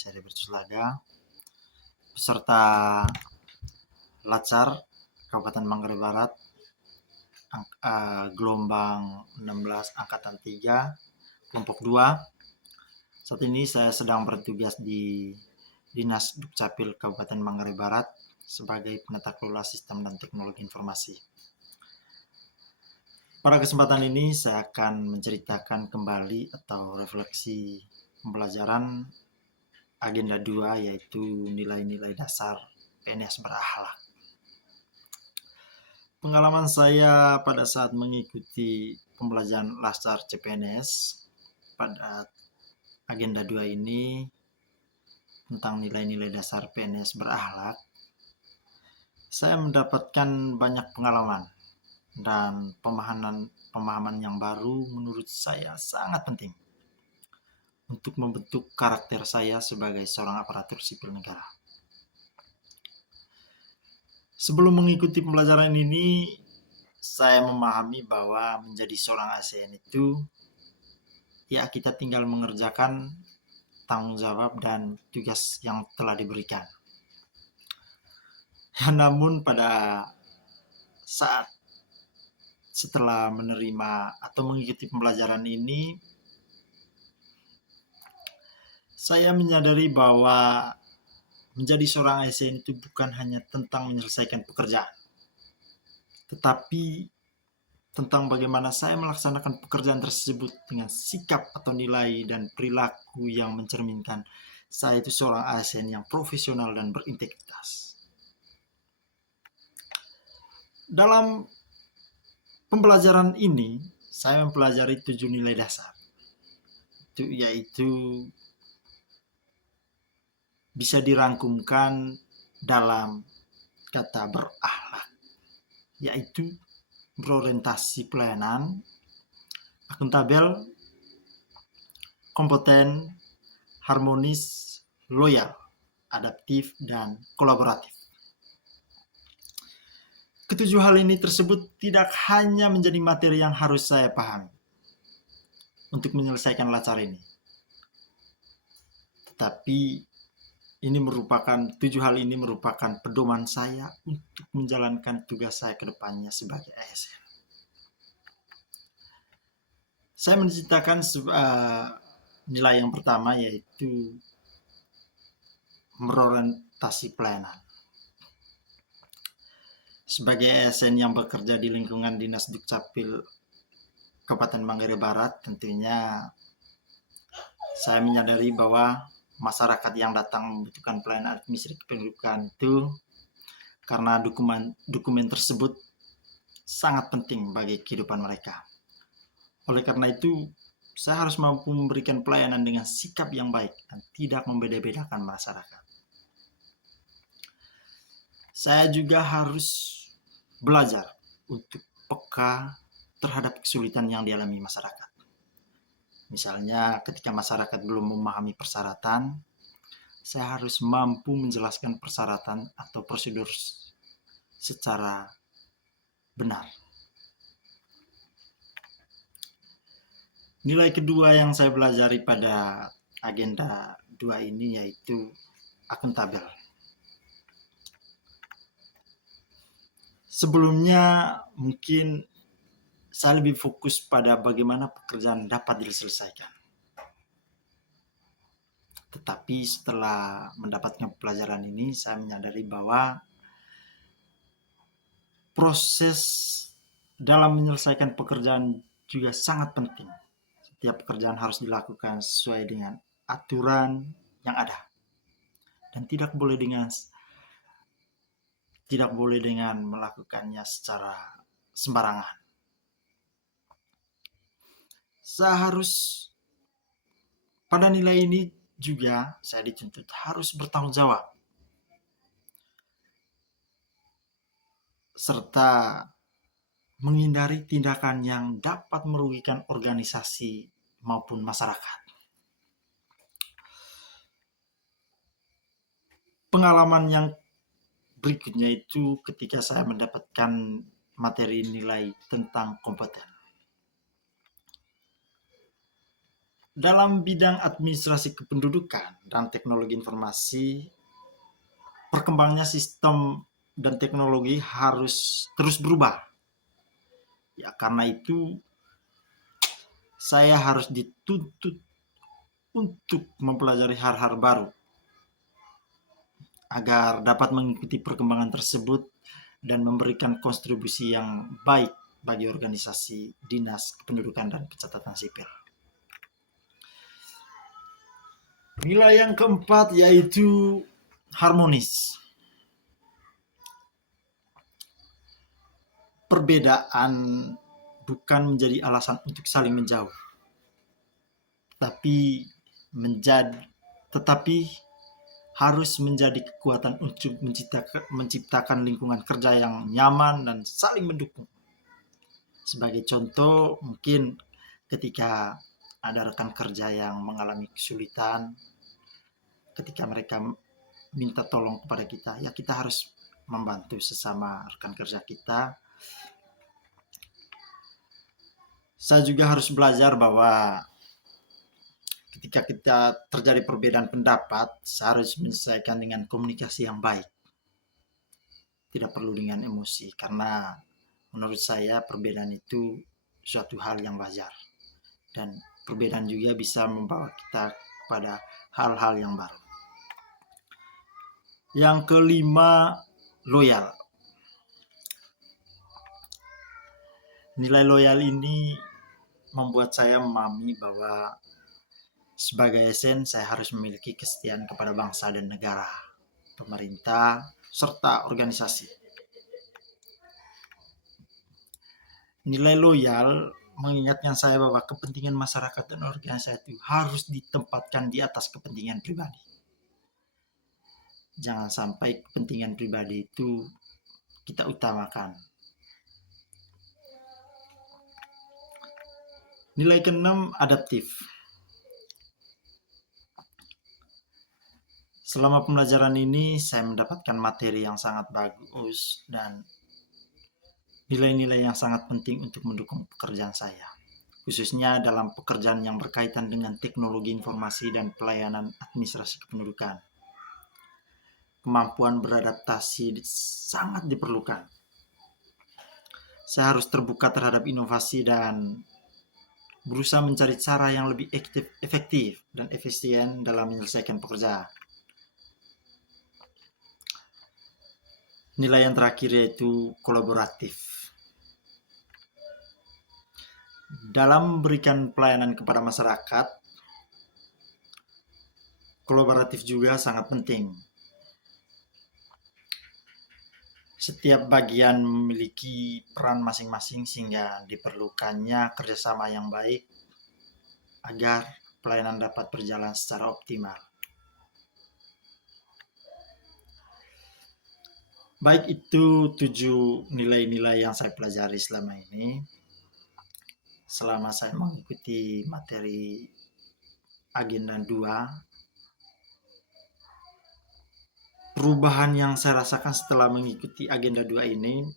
saya Robertus Laga, peserta Lacar Kabupaten Manggarai Barat, gelombang 16 angkatan 3, kelompok 2. Saat ini saya sedang bertugas di Dinas Dukcapil Kabupaten Manggarai Barat sebagai penata kelola sistem dan teknologi informasi. Pada kesempatan ini saya akan menceritakan kembali atau refleksi pembelajaran agenda 2, yaitu nilai-nilai dasar PNS berakhlak. Pengalaman saya pada saat mengikuti pembelajaran Lacar CPNS pada agenda 2 ini tentang nilai-nilai dasar PNS berakhlak, saya mendapatkan banyak pengalaman dan pemahaman yang baru menurut saya sangat penting untuk membentuk karakter saya sebagai seorang aparatur sipil negara. Sebelum mengikuti pembelajaran ini, saya memahami bahwa menjadi seorang ASN itu ya kita tinggal mengerjakan tanggung jawab dan tugas yang telah diberikan. Namun pada saat setelah menerima atau mengikuti pembelajaran ini, saya menyadari bahwa menjadi seorang ASN itu bukan hanya tentang menyelesaikan pekerjaan, tetapi tentang bagaimana saya melaksanakan pekerjaan tersebut dengan sikap atau nilai dan perilaku yang mencerminkan saya itu seorang ASN yang profesional dan berintegritas. Dalam pembelajaran ini, saya mempelajari 7 nilai dasar, yaitu bisa dirangkumkan dalam kata berakhlak, yaitu berorientasi pelayanan, akuntabel, kompeten, harmonis, loyal, adaptif, dan kolaboratif. Ketujuh hal ini tersebut tidak hanya menjadi materi yang harus saya pahami untuk menyelesaikan Lacar ini, tetapi tujuh hal ini merupakan pedoman saya untuk menjalankan tugas saya ke depannya sebagai ASN. Saya menceritakan nilai yang pertama, yaitu berorientasi pelayanan. Sebagai ASN yang bekerja di lingkungan Dinas Dukcapil Kabupaten Manggarai Barat, tentunya saya menyadari bahwa masyarakat yang datang membutuhkan pelayanan administrasi kependudukan itu karena dokumen tersebut sangat penting bagi kehidupan mereka. Oleh karena itu, saya harus mampu memberikan pelayanan dengan sikap yang baik dan tidak membeda-bedakan masyarakat. Saya juga harus belajar untuk peka terhadap kesulitan yang dialami masyarakat. Misalnya ketika masyarakat belum memahami persyaratan, saya harus mampu menjelaskan persyaratan atau prosedur secara benar. Nilai kedua yang saya pelajari pada agenda 2 ini yaitu akuntabel. Sebelumnya mungkin saya lebih fokus pada bagaimana pekerjaan dapat diselesaikan. Tetapi setelah mendapatkan pelajaran ini, saya menyadari bahwa proses dalam menyelesaikan pekerjaan juga sangat penting. Setiap pekerjaan harus dilakukan sesuai dengan aturan yang ada dan tidak boleh dengan melakukannya secara sembarangan. Saya harus pada nilai ini juga saya dituntut harus bertanggung jawab serta menghindari tindakan yang dapat merugikan organisasi maupun masyarakat. Pengalaman yang berikutnya itu ketika saya mendapatkan materi nilai tentang kompeten. dalam bidang administrasi kependudukan dan teknologi informasi, perkembangannya sistem dan teknologi harus terus berubah. Ya, karena itu saya harus dituntut untuk mempelajari hal-hal baru agar dapat mengikuti perkembangan tersebut dan memberikan kontribusi yang baik bagi organisasi dinas kependudukan dan pencatatan sipil. Nilai yang keempat yaitu harmonis. Perbedaan bukan menjadi alasan untuk saling menjauh, tetapi harus menjadi kekuatan untuk menciptakan lingkungan kerja yang nyaman dan saling mendukung. Sebagai contoh, mungkin ketika ada rekan kerja yang mengalami kesulitan, ketika mereka minta tolong kepada kita, ya kita harus membantu sesama rekan kerja kita. Saya juga harus belajar bahwa ketika kita terjadi perbedaan pendapat, saya harus menyelesaikan dengan komunikasi yang baik. Tidak perlu dengan emosi, karena menurut saya perbedaan itu suatu hal yang wajar. Dan perbedaan juga bisa membawa kita pada hal-hal yang baru. Yang kelima, loyal. Nilai loyal ini membuat saya memahami bahwa sebagai ASN saya harus memiliki kesetiaan kepada bangsa dan negara, pemerintah, serta organisasi. Nilai loyal mengingatkan saya bahwa kepentingan masyarakat dan organisasi itu harus ditempatkan di atas kepentingan pribadi. Jangan sampai kepentingan pribadi itu kita utamakan. Nilai keenam, adaptif. Selama pembelajaran ini saya mendapatkan materi yang sangat bagus dan nilai-nilai yang sangat penting untuk mendukung pekerjaan saya, khususnya dalam pekerjaan yang berkaitan dengan teknologi informasi dan pelayanan administrasi kependudukan. Kemampuan beradaptasi sangat diperlukan. Saya harus terbuka terhadap inovasi dan berusaha mencari cara yang lebih efektif dan efisien dalam menyelesaikan pekerjaan. Nilai yang terakhir yaitu kolaboratif. Dalam memberikan pelayanan kepada masyarakat, kolaboratif juga sangat penting. Setiap bagian memiliki peran masing-masing sehingga diperlukannya kerjasama yang baik agar pelayanan dapat berjalan secara optimal. Baik, itu 7 nilai-nilai yang saya pelajari selama ini. Selama saya mengikuti materi agenda 2, perubahan yang saya rasakan setelah mengikuti agenda 2 ini,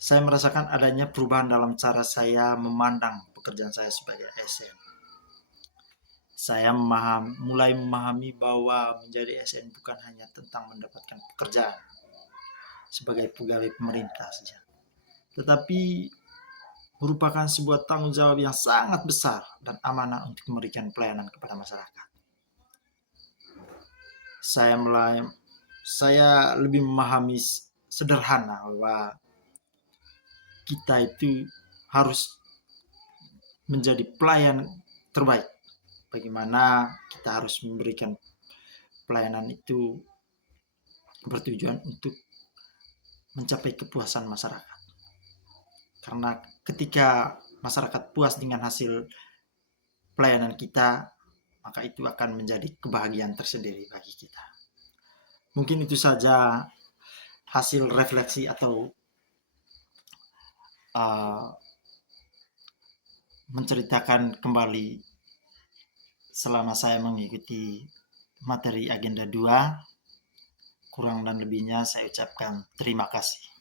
saya merasakan adanya perubahan dalam cara saya memandang pekerjaan saya sebagai ASN. Saya mulai memahami bahwa menjadi ASN bukan hanya tentang mendapatkan pekerjaan sebagai pegawai pemerintah saja, tetapi merupakan sebuah tanggung jawab yang sangat besar dan amanah untuk memberikan pelayanan kepada masyarakat. Saya lebih memahami sederhana bahwa kita itu harus menjadi pelayan terbaik. Bagaimana kita harus memberikan pelayanan itu bertujuan untuk mencapai kepuasan masyarakat. Karena ketika masyarakat puas dengan hasil pelayanan kita, maka itu akan menjadi kebahagiaan tersendiri bagi kita. Mungkin itu saja hasil refleksi atau menceritakan kembali selama saya mengikuti materi agenda 2. Kurang dan lebihnya saya ucapkan terima kasih.